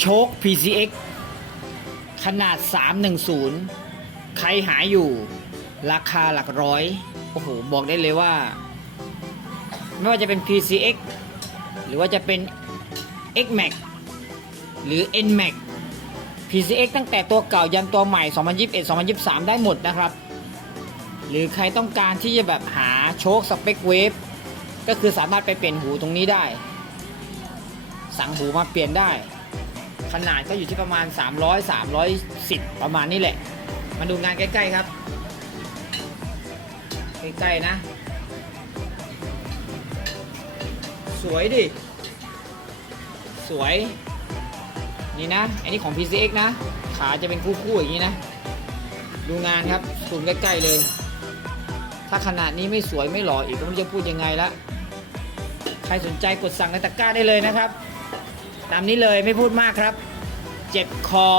โชค PCX ขนาด 310 ใครหาอยู่ ราคาหลักร้อย โอ้โห บอกได้เลยว่า ไม่ว่าจะเป็น PCX หรือว่าจะเป็น XMAX หรือ NMAX PCX ตั้งแต่ตัวเก่ายันตัวใหม่ 2021 2023 ได้หมดนะครับ หรือใครต้องการที่จะแบบหาโชคสเปคเวฟก็คือสามารถไปเปลี่ยนหูตรงนี้ได้ สั่งหูมาเปลี่ยนได้ ขนาดก็อยู่ที่ประมาณ 300 310 ประมาณนี้แหละ มาดูงานใกล้ๆครับ ใกล้ๆนะ สวยดิ สวย นี่นะ อันนี้ของ PCX นะ ขาจะเป็นคู่ๆอย่างนี้นะ ดูงานครับซูมใกล้ๆเลย ถ้าขนาดนี้ไม่สวยไม่หล่ออีกก็ไม่รู้จะพูดยังไงละ ใครสนใจกดสั่งในตะกร้าได้เลยนะครับ ตามนี้เลยไม่พูดมากครับ เจ็บคอ